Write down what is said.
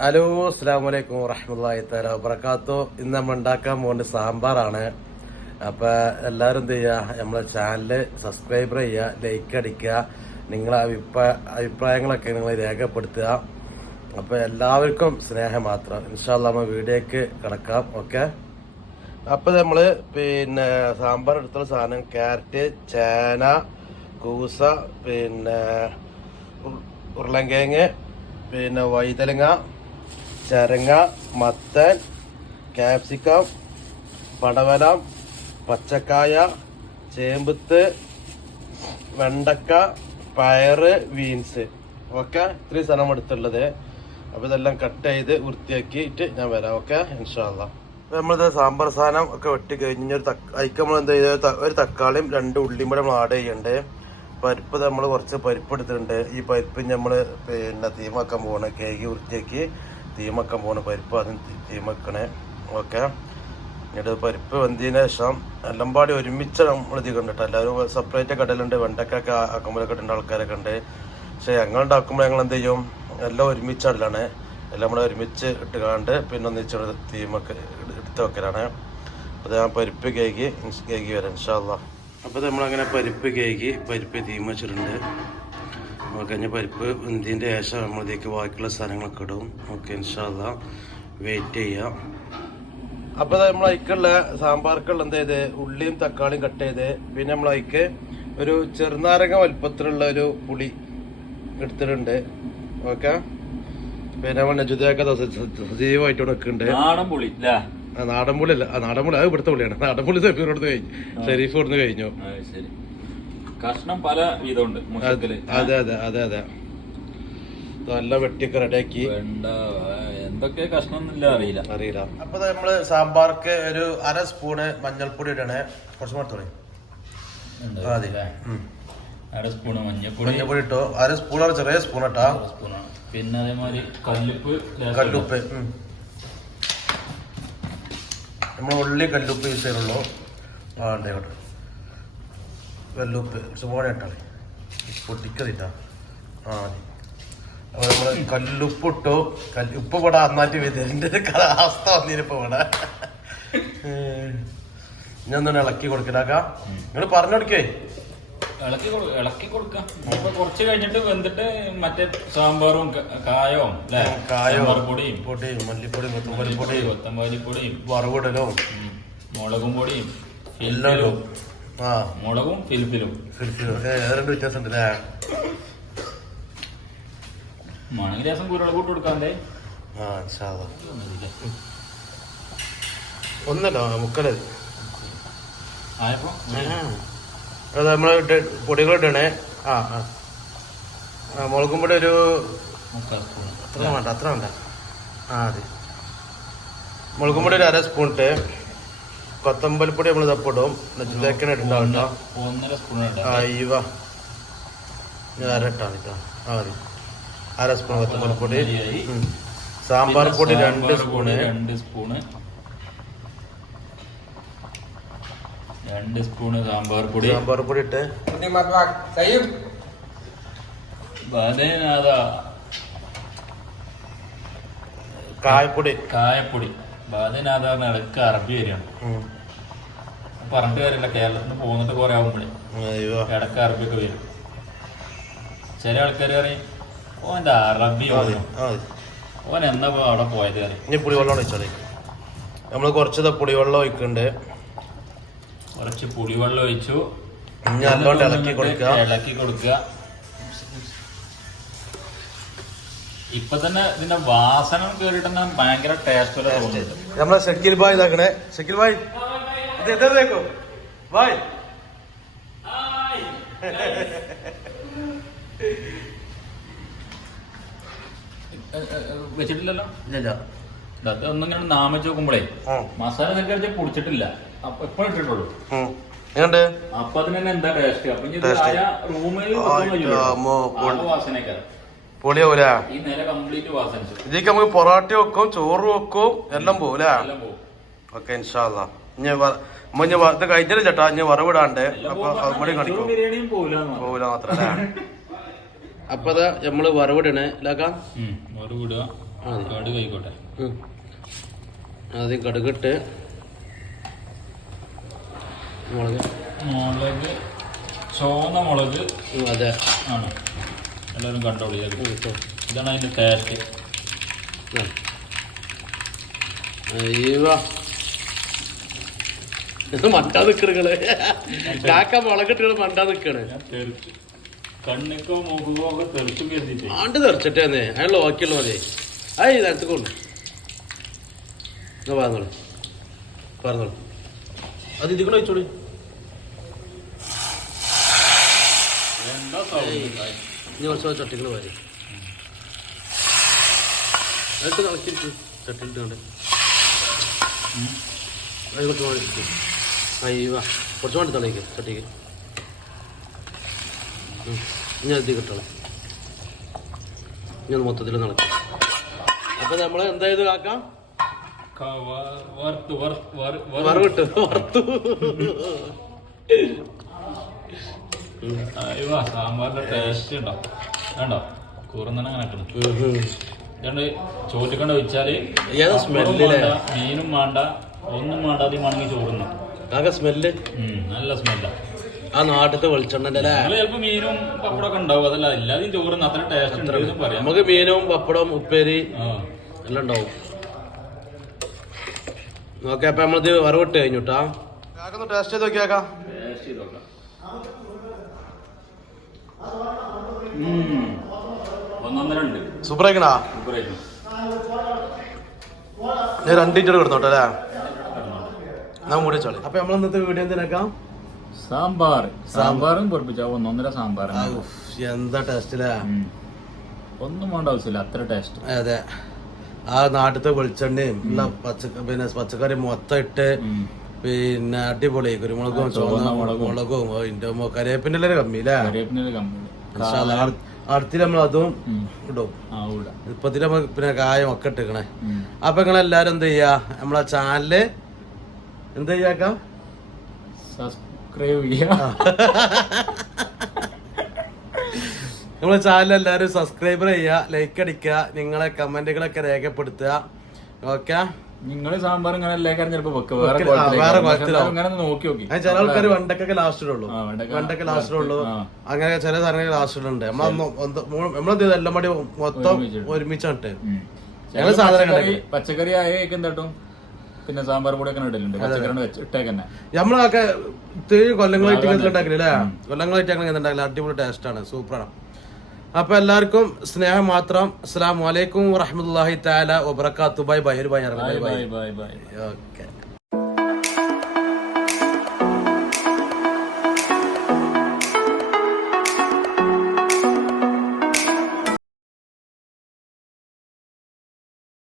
Hello, അസ്സലാമു അലൈക്കും വറഹ്മത്തുള്ളാഹി തആല വബറകാതുഹു. ഇന്ന് നമ്മൾ ഉണ്ടാക്കാൻ പോകുന്നത് സാമ്പാറാണ്. അപ്പോൾ എല്ലാവരും എന്ത് ചെയ്യുക, നമ്മളെ ചാനൽ സബ്സ്ക്രൈബ് ചെയ്യുക, ലൈക്ക് അടിക്കുക, നിങ്ങളെ അഭിപ്രായങ്ങളൊക്കെ നിങ്ങൾ രേഖപ്പെടുത്തുക. അപ്പോൾ എല്ലാവർക്കും സ്നേഹം മാത്രം. ഇൻഷാ അല്ലാഹ് നമ്മൾ വീഡിയോക്ക് കിടക്കാം. ഓക്കെ. അപ്പോൾ നമ്മൾ സാമ്പാർ എടുത്തുള്ള സാധനം ക്യാരറ്റ്, ചേന, കൂസ, ഉരുളൻകിഴങ്ങ്, വൈതലങ്ങ, ചരങ്ങ, മത്തൻ, ക്യാപ്സിക്കം, പടവലം, പച്ചക്കായ, ചേമ്പത്ത്, വെണ്ടക്ക, പയറ്, ബീൻസ്. ഓക്കെ, ഇത്രയും സാധനം എടുത്തുള്ളത്. അപ്പോൾ ഇതെല്ലാം കട്ട് ചെയ്ത് വൃത്തിയാക്കിയിട്ട് ഞാൻ വരാം. ഓക്കെ, ഇൻഷാ അല്ലാഹ്. അപ്പോൾ നമ്മളിത് സാമ്പാർ സാധനം ഒക്കെ വെട്ടി കഴിഞ്ഞ് അതിക്ക് നമ്മൾ എന്താ ചെയ്ത് ഒരു തക്കാളിയും 2 ഉള്ളിയും കൂടെ നമ്മൾ ആഡ് ചെയ്യണ്ടേ. പരിപ്പ് നമ്മൾ കുറച്ച് പരിപ്പ് എടുത്തിട്ടുണ്ട്. ഈ പരിപ്പ് നമ്മൾ തീമാക്കാൻ പോകണം. കേക്ക് വൃത്തിയാക്കി തീമാക്കാൻ പോകണം. പരിപ്പ് ആദ്യം തീമക്കണേ. ഓക്കെ. എന്നിട്ട് പരിപ്പ് വെന്തതിന് ശേഷം എല്ലാം പാടി ഒരുമിച്ച് നമ്മൾ ഇത് കണ്ടിട്ട് എല്ലാവരും സെപ്പറേറ്റ് കടലുണ്ട്. വെണ്ടക്കൊക്കെ ആക്കുമ്പോഴൊക്കെ ഇടേണ്ട ആൾക്കാരൊക്കെ ഉണ്ട്. പക്ഷെ ഞങ്ങൾ ഉണ്ടാക്കുമ്പോൾ ഞങ്ങൾ എന്ത് ചെയ്യും, എല്ലാം ഒരുമിച്ചടലാണ്. എല്ലാം നമ്മൾ ഒരുമിച്ച് ഇട്ട് കാണ്ട് പിന്നെ ഒന്നിച്ച് തീമൊക്കെ എടുത്ത് വെക്കലാണ്. അപ്പോൾ ഞാൻ പരിപ്പ് കേക്ക് വരാം ഇൻഷാ അല്ലാഹ്. അപ്പോൾ നമ്മളങ്ങനെ പരിപ്പ് കേക്ക് പരിപ്പ് തീമ വെച്ചിട്ടുണ്ട്. നമുക്ക് കഴിഞ്ഞ പരിപ്പ് വെന്തതിൻ്റെ ശേഷം നമ്മളിതേക്ക് ബാക്കിയുള്ള സാധനങ്ങളൊക്കെ ഇടും. ഓക്കെ, ഇൻഷാ അല്ലാഹ് വെയിറ്റ് ചെയ്യാം. അപ്പോൾ നമ്മൾ അതിക്കുള്ള സാമ്പാർക്കുള്ള എന്ത് ചെയ്ത് ഉള്ളിയും തക്കാളിയും കട്ട് ചെയ്ത് പിന്നെ നമ്മൾ അതിക്ക് ഒരു ചെറുനാരങ്ങ വലുപ്പത്തിലുള്ള ഒരു പുളി എടുത്തിട്ടുണ്ട്. ഓക്കെ. പിന്നെ നമ്മൾ നജുദയൊക്കെ സജീവമായിട്ട് നിൽക്കുന്നുണ്ട്. നാടൻ പുളി നാടൻ പുളി അല്ല, നാടൻ പുളി അത് ഇവിടുത്തെ പുളിയാണ്. നാടൻ പുളി സഫീർ കൊടുത്ത് കഴിഞ്ഞു, ഷെരീഫ് കൊടുത്ത് കഴിഞ്ഞു. കഷ്ണം പല വിധമുണ്ട്. അതെ അതെ അതെ അതെ. നല്ല വെട്ടിയൊക്കെ റെഡിയാക്കി. എന്തൊക്കെ കഷ്ണം അറിയില്ല. അപ്പൊ നമ്മള് സാമ്പാർക്ക് ഒരു 1/2 സ്പൂണ് മഞ്ഞൾപ്പൊടി ഇടണേ. കുറച്ച് മറത്തോളി. 1/2 സ്പൂണ് മഞ്ഞൾപ്പൊടി ഇട്ടോ. 1/2 സ്പൂണാണ്, ചെറിയ സ്പൂൺ ഇട്ടാ. പിന്നെ അതേമാതിരി കല്ലുപ്പ് നമ്മൾ ഉള്ളി കല്ലുപ്പ് യൂസ് ചെയ്യുള്ളൂ. ഉണ്ടോട്ടെ കല്ലുപ്പ് സുമോടെ ഇട്ടാളി പൊട്ടിക്കതിട്ടാ. അപ്പോൾ നമ്മൾ കല്ലുപ്പ് ഇട്ടു. ഉപ്പ് ഇവിടെ നന്നായിട്ട് ഇതിൻ്റെ കാലാവസ്ഥ വന്നിരിപ്പോൾ ഇവിടെ. ഞാൻ ഒന്നും ഇളക്കി കൊടുക്കലാക്കാം. നിങ്ങൾ പറഞ്ഞു കൊടുക്കേ. ഇളക്കി കൊടുക്കാം. കുറച്ച് കഴിഞ്ഞിട്ട് വെന്തിട്ട് മറ്റേ സാമ്പാറും കായവും പൊടിയും മല്ലിപ്പൊടിയും കൊത്തമ്പരിപ്പൊടിയും വറവിടലും മുളകും പൊടിയും എല്ലാം. മുളകും ഫിലിപ്പിലും രണ്ട് വ്യത്യാസം ഉണ്ട് അല്ലേ. മണങ്ങി രസം കുരുളകൂട്ട് കൊടുക്കാണ്ടേ. ഒന്നല്ലോ മുക്കലത് ആയപ്പോ അത് നമ്മൾ പൊടികൾ ഇടണേ. മുളകും പൊടി ഒരു അത്ര വേണ്ട. അതെ, മുളകും പൊടി ഒരു 1/2 സ്പൂൺ ഇട്ട്. കൊത്തമ്പരിപ്പൊടി നമ്മൾ തപ്പിടും. നെച്ചിലേക്കാണ് ഇട്ടുണ്ടാവും കേട്ടോ. 1.5 സ്പൂൺ ഇവ ഞാൻ 1/2 ഇട്ടാണ് കേട്ടോ. മതി. 1/2 സ്പൂൺ കൊത്തമ്പരിപ്പൊടി. സാമ്പാർ പൊടി 2 സ്പൂണ്. 2 സ്പൂണ് സാമ്പാർ പൊടി ഇട്ട്. കായപ്പൊടി ബാദനാഥ ഇടക്ക് അറബി വരികയാണ്. പറഞ്ഞിട്ട് കാര്യമില്ല, കേരളത്തിൽ നിന്ന് പോകുന്നിട്ട് കുറെ ആകുമ്പോഴേ ഇടക്ക് അറബിയൊക്കെ വരും. ചില ആൾക്കാർ പറയും ഓൻ്റെ അറബി ഓൻ എന്നാ അവിടെ പോയത് അറിയും. ഇനി പുളിവെള്ളം ഒഴിച്ചാൽ നമ്മൾ കുറച്ച് പുളിവെള്ളം ഒഴിക്കുന്നുണ്ട്. കുറച്ച് പുളിവെള്ളം ഒഴിച്ചു. ഇളക്കി കൊടുക്കുക. ഇപ്പൊ തന്നെ ഇതിന്റെ വാസന കേറിട്ട് ഭയങ്കര ടേസ്റ്റ് തോന്നുന്നുണ്ട്. നമ്മളെ ഷക്കീൽ ഭായ് ഇതാക്കണേ. ഷക്കീൽ ഭായ് ഇത് എന്തേക്കോ ഭായ് വെച്ചിട്ടില്ലല്ലോ. ഒന്നിങ്ങനെ നാമിച്ച് നോക്കുമ്പോഴേ മസാല ഇതൊക്കെ പൊടിച്ചിട്ടില്ല. അപ്പൊ എപ്പോഴും ഇട്ടിട്ടുള്ളൂ. അപ്പൊ അതിന് തന്നെ എന്താ ടേസ്റ്റ്. അപ്പൊ റൂമിൽ വാസനയൊക്കെ ഈ നേരെ കംപ്ലീറ്റ് വാസന. ഇതിലേക്ക് നമുക്ക് പൊറാട്ട വെക്കും, ചോറ് വെക്കും, എല്ലാം പോകും അല്ലേ. ഓക്കെ, ഇൻഷാ അല്ലാഹ്. ഇത് കഴിഞ്ഞില്ല ചേട്ടാ. ഇനി വറവിടാണ്ട് അപ്പൊ അതുകൂടി കാണിക്കും. പോവില്ല മാത്രല്ലേ. അപ്പൊ അതാ നമ്മള് വറവിടണേ. വറവിടുക. കടുക് ആയിക്കോട്ടെ. ആദ്യം കടുകിട്ട് മുളക് ചുവന്ന മുളക് അതെ ആണ് എല്ലാവരും കണ്ടോളൂ. ഇതാണ് അതിൻ്റെ ടേസ്റ്റ്. മണ്ടാ നിക്കണങ്ങള് കാക്ക മുളകിട്ടുകൾ മണ്ടാ നിക്കണ്. കണ്ണിക്കോ മൂക്കോ ഒക്കെ തെറിച്ചും കരുതിട്ട് ആണ്ട് തെറിച്ചിട്ടേ അയാൾ ബാക്കിയുള്ള മതി. അയ് നേരത്തെ കൊണ്ട് പറഞ്ഞോളൂ പറഞ്ഞോളൂ. അത് ഇതിൽ കൂടെ വെച്ചോളൂ. ഇനി കുറച്ച് ചട്ടികൾ വരും എന്നിട്ട് കളക്കിരിക്കും. ചട്ടിയിട്ടുണ്ട് അത് കുറച്ച് വേണ്ടി അയ്യ കുറച്ച് വേണ്ടി തളയ്ക്ക് ചട്ടിക്ക്. ഇനി അത് കിട്ടണം. ഇനി മൊത്തത്തിൽ നടക്കും. അപ്പൊ നമ്മള് എന്താ ചെയ്ത് കാക്കാം വറവിട്ട് വറുത്തു. സാമ്പാറിന്റെ ടേസ്റ്റ് ഉണ്ടോ വേണ്ടോ കൂറുന്നനെ അങ്ങനെ ചോറ്റിക്കണ്ട വെച്ചാല് മീനും വേണ്ട ഒന്നും വേണ്ട. ആദ്യം വേണമെങ്കിൽ ചോറുന്ന സ്മെല്ല് നല്ല സ്മെല്ലാ. ആ നാട്ടിലത്തെ വെളിച്ചെണ്ണ ചിലപ്പോ മീനും പപ്പടമൊക്കെ ഉണ്ടാവും. അതല്ല എല്ലാതെയും ചോറുന്ന അത്ര ടേസ്റ്റ് ഉണ്ട് പറയാം. നമുക്ക് മീനും പപ്പടം ഉപ്പേരി എല്ലാം ഉണ്ടാവും. ഓക്കെ അപ്പൊ നമ്മളിത് വറവിട്ട് കഴിഞ്ഞുട്ടാ. ടേസ്റ്റ് ചെയ്ത് നോക്കിയാക്കാം. ടേസ്റ്റ് ചെയ്ത് നോക്കാം. സൂപ്പറായിക്കണാ. ഞാൻ 2 മിനിറ്റ് കിടന്നോട്ടെ അല്ലേ. ഞാൻ മൂടി ചോളി. അപ്പൊ നമ്മൾ ഇന്നത്തെ വീഡിയോ എന്തിനാക്കാം സാമ്പാറും പൊറപ്പിച്ച 1.5 സാമ്പാർ. എന്താ ടേസ്റ്റിലാ. ഒന്നും വേണ്ട ആവശ്യമില്ല അത്ര ടേസ്റ്റ്. അതെ ആ നാട്ടിലത്തെ വെളിച്ചെണ്ണയും ഉള്ള പച്ചക്കറി മൊത്തം ഇട്ട് പിന്നെ അടിപൊളി കുരുമുളകും ചുവന്ന മുളകും അതിന്റെ കറിവേപ്പിന്റെ കമ്മിയില്ലേ. അടുത്തിൽ നമ്മൾ അതും ഇടും. ഇപ്പത്തിൽ നമ്മൾ പിന്നെ കായം ഒക്കെ ഇട്ടിക്കണേ. അപ്പൊ നിങ്ങളെല്ലാരും എന്ത് ചെയ്യാ നമ്മളെ ചാനല് എന്ത് ചെയ്യാക്കാം സബ്സ്ക്രൈബ് ചെയ്യാ. നമ്മളെ ചാനൽ എല്ലാവരും സബ്സ്ക്രൈബർ ചെയ്യുക, ലൈക്ക് അടിക്കുക, നിങ്ങളെ കമന്റുകളൊക്കെ രേഖപ്പെടുത്തുക. ഓക്കെ നിങ്ങള് സാമ്പാർ ഇങ്ങനെ എല്ലാവരും ചിലപ്പോ നോക്കി നോക്കി ചില ആൾക്കാർ വെണ്ടക്കൊക്കെ ലാസ്റ്റ് ഇടുള്ളൂ. വെണ്ടക്ക ലാസ്റ്റ് ഇടുള്ളൂ. അങ്ങനെ ചില സാധനങ്ങൾ ലാസ്റ്റ് ഇടുന്നുണ്ട്. നമ്മളെന്ത് എല്ലാം കൂടി മൊത്തം ഒരുമിച്ചിട്ട് ഞങ്ങൾ സാധനം പച്ചക്കറി ആയേക്കും തട്ടും. പിന്നെ സാമ്പാർ പൊടി ഒക്കെ ഇടലുണ്ട്. ഇട്ടേക്കന്നെ നമ്മളൊക്കെ 3 കൊല്ലങ്ങളായിട്ട് ഉണ്ടാക്കില്ലേ. കൊല്ലങ്ങളായിട്ട് അങ്ങനെ ഉണ്ടാക്കില്ല. അടിപൊളി ടേസ്റ്റ് ആണ്, സൂപ്പറാണ്. അപ്പൊ എല്ലാവർക്കും സ്നേഹം മാത്രം. അസ്സലാമു അലൈക്കും വറഹ്മത്തുള്ളാഹി തആല വബറകാതുഹു. Bye bye. ഒരു ബൈ. ബൈ. ഓക്കെ.